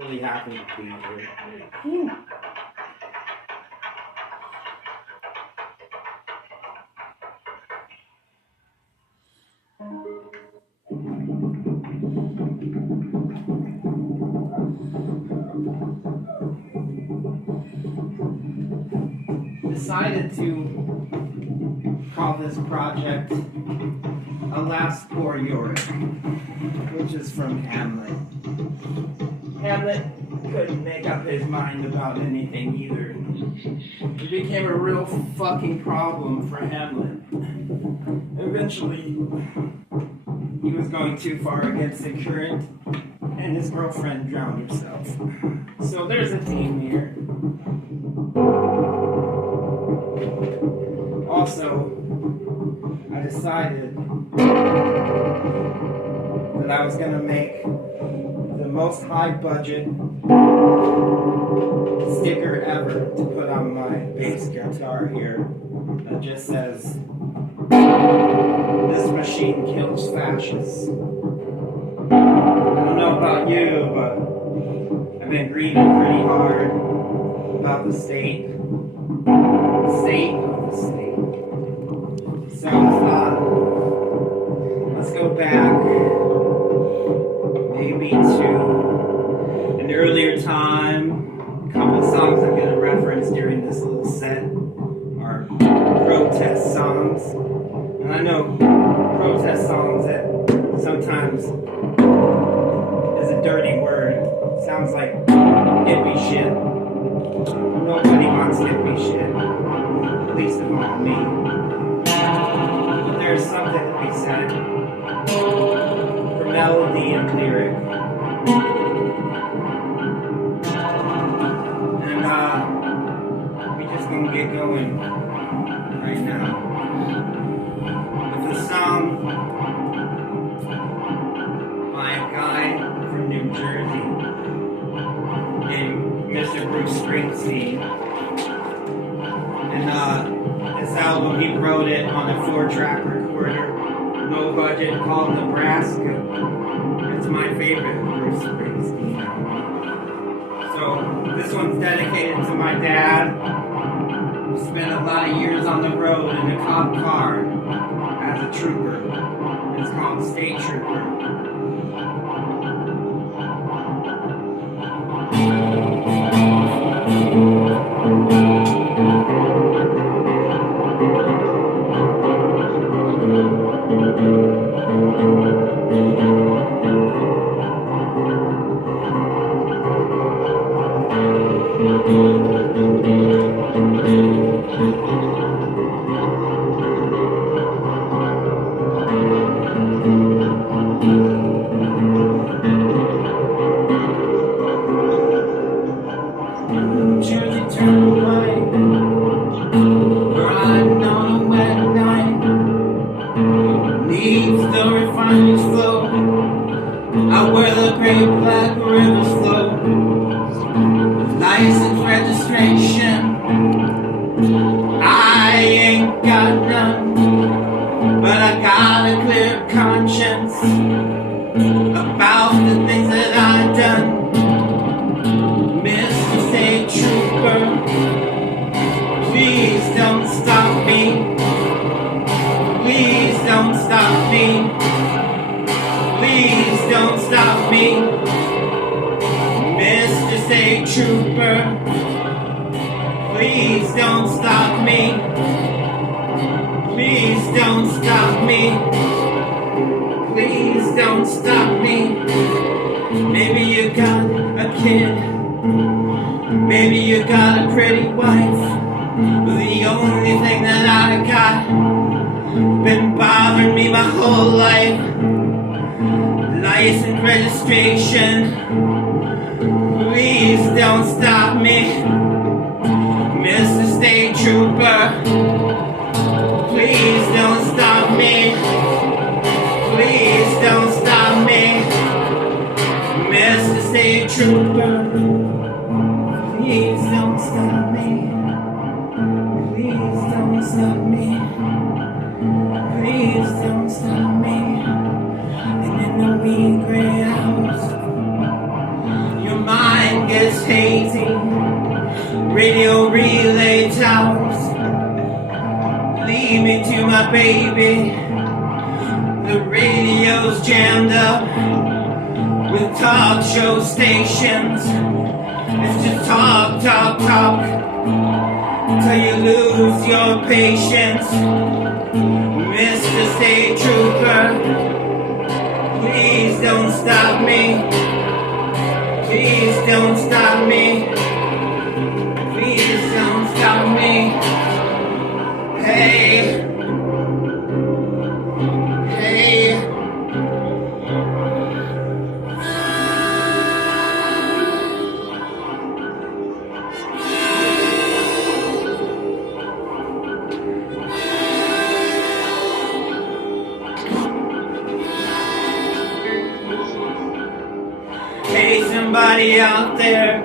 Really happy to be here. Decided to call this project A Last Poor Yorik, which is from Hamlet. Hamlet couldn't make up his mind about anything either. It became a real fucking problem for Hamlet. Eventually, he was going too far against the current, and his girlfriend drowned herself. So there's a theme here. Also, I decided that I was going to make the most high budget sticker ever to put on my bass guitar here that just says, "This machine kills fascists." I don't know about you, but I've been grieving pretty hard about the state of the state. So I thought, let's go back maybe to an earlier time. A couple of songs I'm going to reference during this little set are protest songs. And I know protest songs that sometimes is a dirty word. Sounds like hippie shit. Nobody wants hippie shit. At least of all me. But there's something to be said for melody and lyric. And we just gonna get going right now with a song by a guy from New Jersey named Mr. Bruce Springsteen. And this album, he wrote it on a 4-track recorder, no budget, called Nebraska. It's my favorite Bruce Springsteen album. So this one's dedicated to my dad, who spent a lot of years on the road in a cop car as a trooper. It's called State Trooper. Your mind gets hazy. Radio relay towers lead me to my baby. The radio's jammed up with talk show stations. It's just talk, talk, talk till you lose your patience. Mr. State Trooper, please don't stop me. Please don't stop me. Please don't stop me. Hey. Hey. Hey, somebody out there,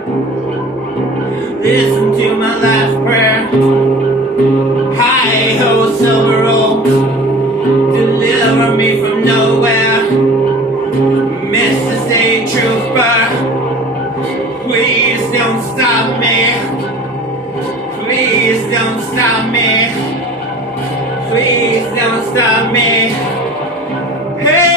listen to my last prayer. Hi ho, silver roll, deliver me from nowhere. Mr. State Trooper, please don't stop me. Please don't stop me. Please don't stop me. Hey!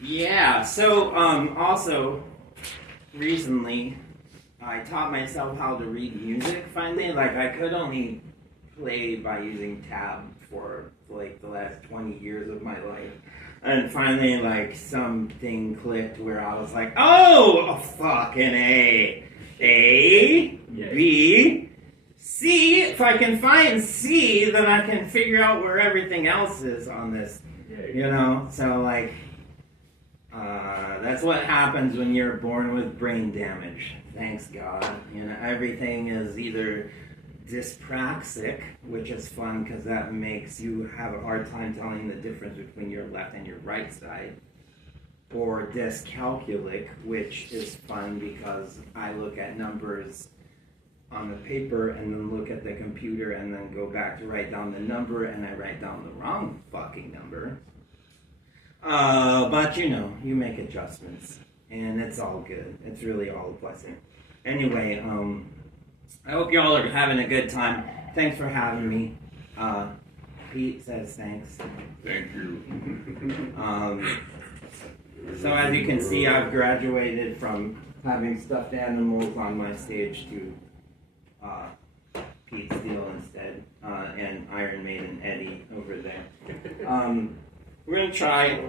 Yeah, so also recently I taught myself how to read music finally. Like I could only play by using tab for like the last 20 years of my life. And finally like something clicked where I was like, oh, fucking A, B, C. If I can find C, then I can figure out where everything else is on this, you know? So like, that's what happens when you're born with brain damage. Thanks God. You know, everything is either dyspraxic, which is fun because that makes you have a hard time telling the difference between your left and your right side, or dyscalculic, which is fun because I look at numbers on the paper and then look at the computer and then go back to write down the number and I write down the wrong fucking number. But you know, you make adjustments, and it's all good. It's really all a blessing. Anyway, I hope y'all are having a good time. Thanks for having me. Pete says thanks. Thank you. So as you can see, I've graduated from having stuffed animals on my stage to Pete Steele instead, and Iron Maiden Eddie over there. We're going to try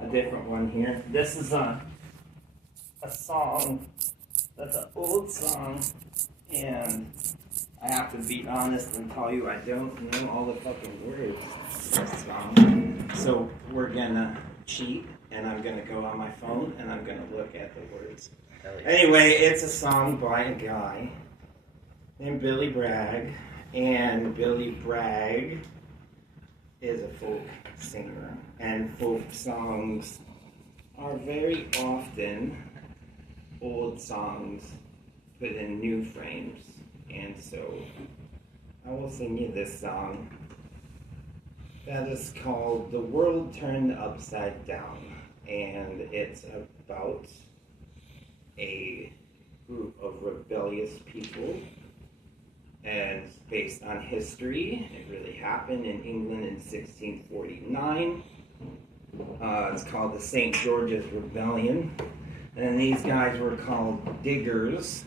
a different one here. This is a song that's an old song, and I have to be honest and tell you I don't know all the fucking words to this song. So we're going to cheat, and I'm going to go on my phone, and I'm going to look at the words. Anyway, it's a song by a guy named Billy Bragg, and Billy Bragg is a folk singer, and folk songs are very often old songs put in new frames, and so I will sing you this song that is called The World Turned Upside Down, and it's about a group of rebellious people, and it's based on history. It really happened in England in 1649. It's called the St. George's Rebellion, and these guys were called diggers,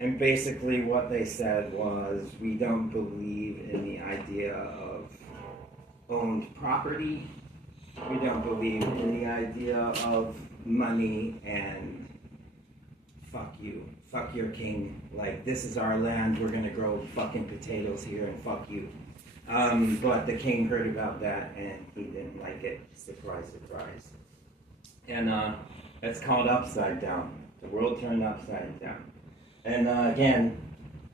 and basically what they said was, we don't believe in the idea of owned property, we don't believe in the idea of money, and fuck fuck your king. Like, this is our land. We're gonna grow fucking potatoes here and fuck you. But the king heard about that and he didn't like it. Surprise, surprise. And it's called Upside Down. The world turned upside down. And again,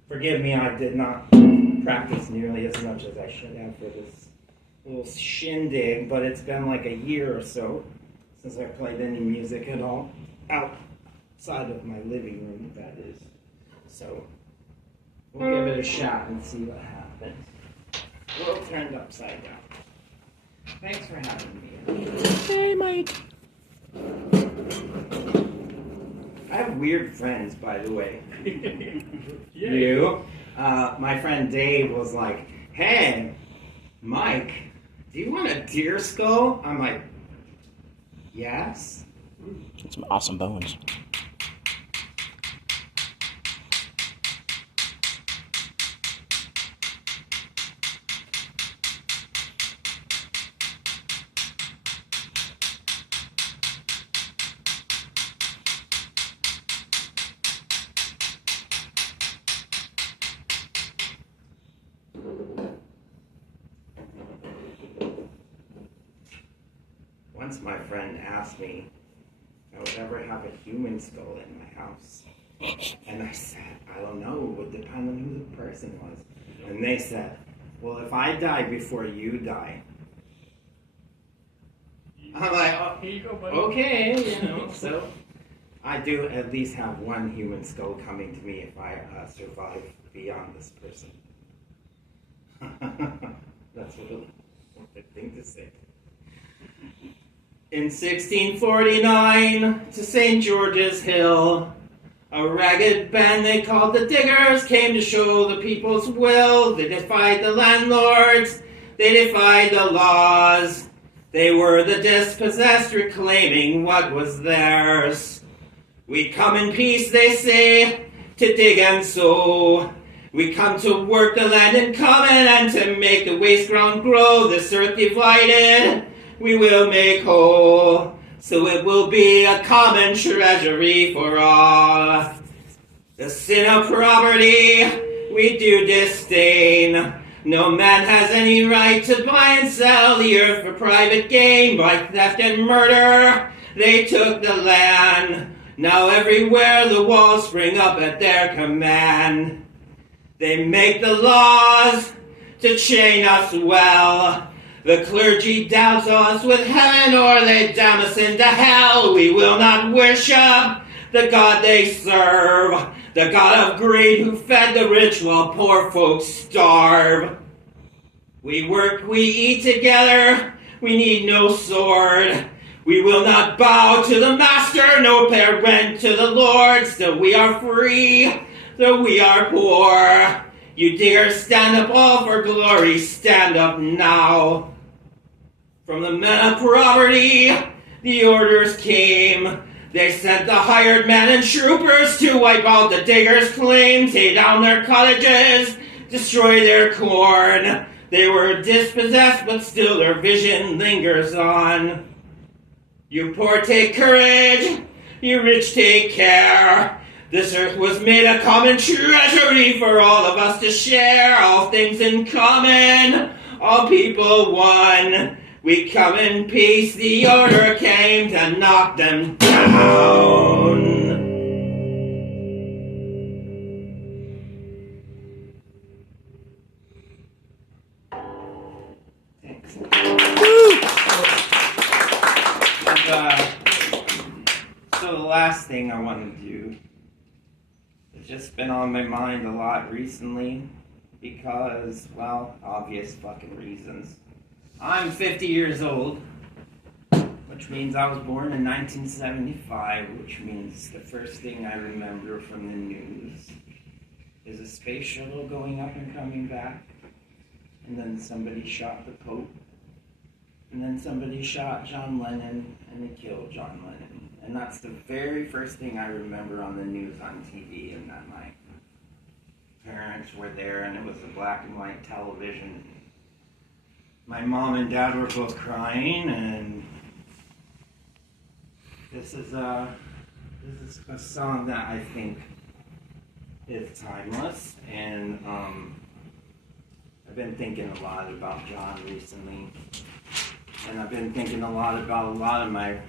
forgive me, I did not practice nearly as much as I should have for this little shindig, but it's been like a year or so since I played any music at all. Outside of my living room, that is. So, we'll give it a shot and see what happens. World turned upside down. Thanks for having me. Hey, Mike. I have weird friends, by the way. Yeah. You? My friend Dave was like, hey, Mike, do you want a deer skull? I'm like, yes. Some awesome bones. Once my friend asked me if I would ever have a human skull in my house. And I said, I don't know, it would depend on who the person was. And they said, well, if I die before you die. I'm like, oh, Here you go, buddy. okay, you know, so I do at least have one human skull coming to me if I survive beyond this person. That's what the thing to say. In 1649, to St. George's Hill, a ragged band they called the Diggers came to show the people's will. They defied the landlords, they defied the laws. They were the dispossessed, reclaiming what was theirs. We come in peace, they say, to dig and sow. We come to work the land in common and to make the waste ground grow. This earth divided, we will make whole, so it will be a common treasury for all. The sin of property we do disdain. No man has any right to buy and sell the earth for private gain. By theft and murder, they took the land. Now everywhere the walls spring up at their command. They make the laws to chain us well. The clergy douse us with heaven, or they damn us into hell. We will not worship the God they serve, the God of greed who fed the rich while poor folks starve. We work, we eat together, we need no sword. We will not bow to the master, no pay rent to the Lord. Still we are free, though we are poor. You diggers, stand up all for glory, stand up now. From the men of property, the orders came. They sent the hired men and troopers to wipe out the diggers' claims, take down their cottages, destroy their corn. They were dispossessed, but still their vision lingers on. You poor take courage, you rich take care. This earth was made a common treasury for all of us to share. All things in common, all people one. We come in peace, the order came to knock them down. Thanks. So the last thing I want to do, it's just been on my mind a lot recently because, well, obvious fucking reasons. I'm 50 years old, which means I was born in 1975, which means the first thing I remember from the news is a space shuttle going up and coming back, and then somebody shot the Pope, and then somebody shot John Lennon, and they killed John Lennon. And that's the very first thing I remember on the news on TV, and that my parents were there, and it was a black and white television. My mom and dad were both crying, and this is a song that I think is timeless, and I've been thinking a lot about John recently, and I've been thinking a lot about a lot of my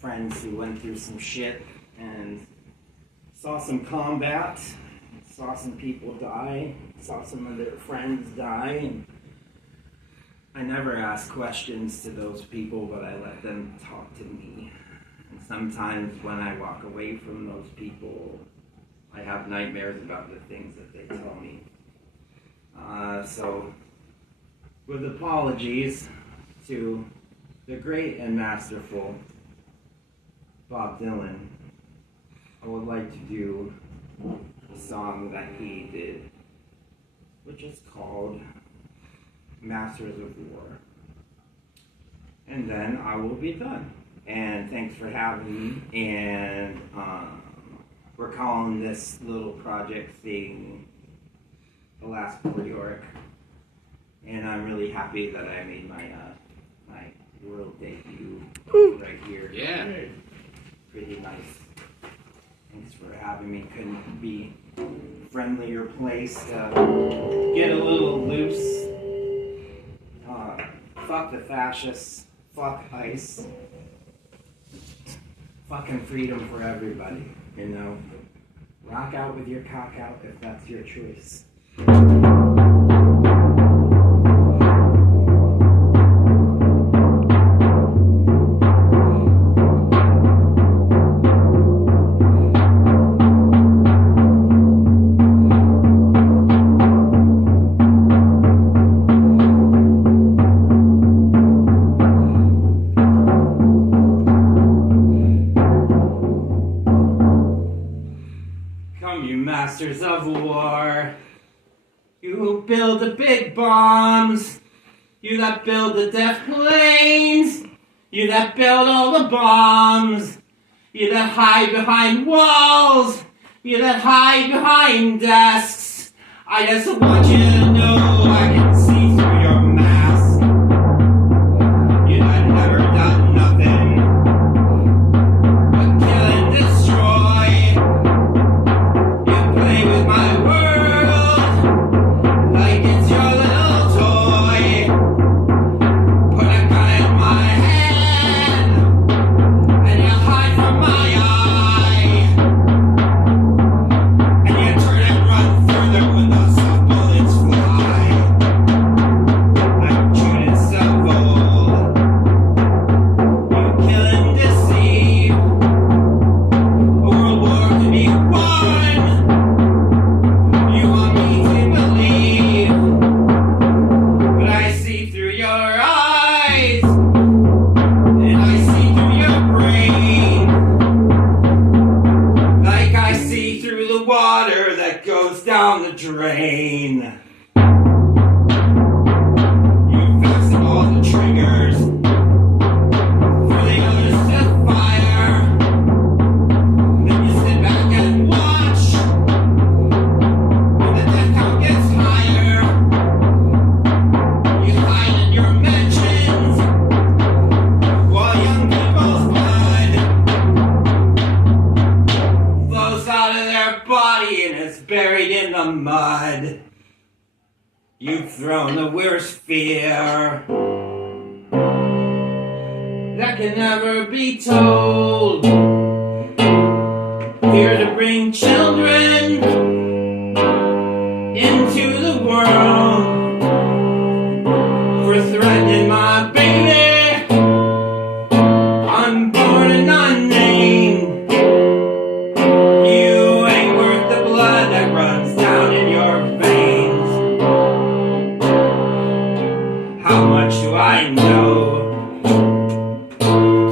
friends who went through some shit and saw some combat, saw some people die, saw some of their friends die, and I never ask questions to those people, but I let them talk to me. And sometimes when I walk away from those people, I have nightmares about the things that they tell me. So, with apologies to the great and masterful Bob Dylan, I would like to do a song that he did, which is called Masters of War. And then I will be done. And thanks for having me. And we're calling this little project thing The Last Poor Yorik. And I'm really happy that I made my my world debut right here. Yeah. Pretty nice. Thanks for having me. Couldn't be a friendlier place to get a little loose. Fuck the fascists. Fuck ICE. Fucking freedom for everybody, you know? Rock out with your cock out if that's your choice. Masters of war, you who build the big bombs, you that build the death planes, you that build all the bombs, you that hide behind walls, you that hide behind desks. I just want you to know I can see through your mask. You that never done nothing but kill and destroy. With my world, like it's your little toy. Put a gun in my hand, and you hide from my eye. And you turn and run further when the soft bullets fly. I'm chewed and suffold. You kill and deceive. A world war to be won. You want me to believe, but I see through your eyes, and I see through your brain, like I see through the water that goes down the drain. You fasten all the triggers for the others to fire, then you sit back and watch. The death count gets higher. You hide in your mansions while young people's blood flows out of their body and is buried in the mud. You've thrown the worst fear that can never be told. Fear to bring children into the world, for threatening my baby, unborn and unnamed. You ain't worth the blood that runs down in your veins. How much do I know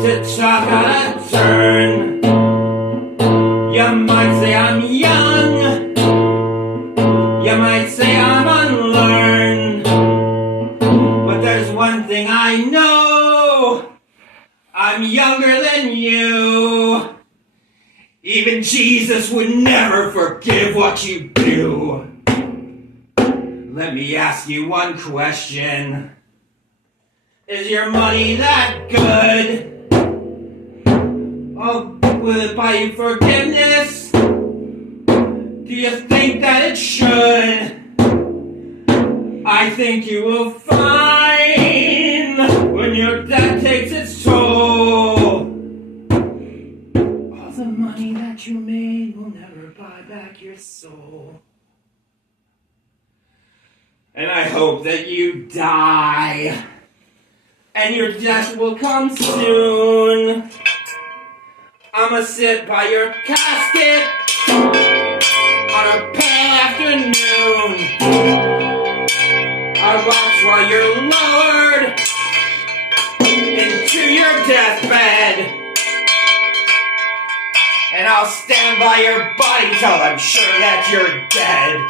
to talk out of turn? You might say I'm young, you might say I'm unlearned, but there's one thing I know, I'm younger than you. Even Jesus would never forgive what you do. Let me ask you one question. Is your money that good? Oh, will it buy you forgiveness? Do you think that it should? I think you will find when your death takes its toll, all the money that you made will never buy back your soul. And I hope that you die, and your death will come soon. I'ma sit by your casket on a pale afternoon. I'll watch while you're lowered into your deathbed, and I'll stand by your body till I'm sure that you're dead.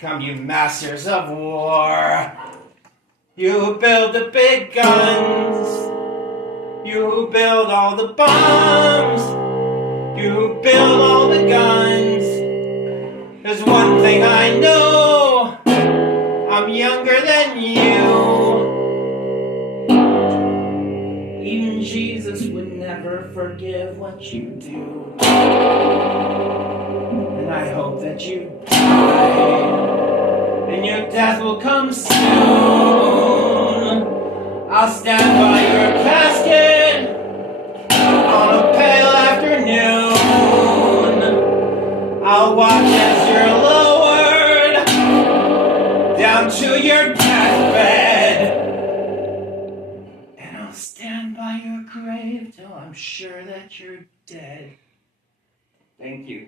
Come, you masters of war. You build the big guns. You build all the bombs. You build all the guns. There's one thing I know. I'm younger than you. Even Jesus would never forgive what you do. And I hope that you die. And your death will come soon. I'll stand by your casket on a pale afternoon. I'll watch as you're lowered down to your deathbed, and I'll stand by your grave till I'm sure that you're dead. Thank you.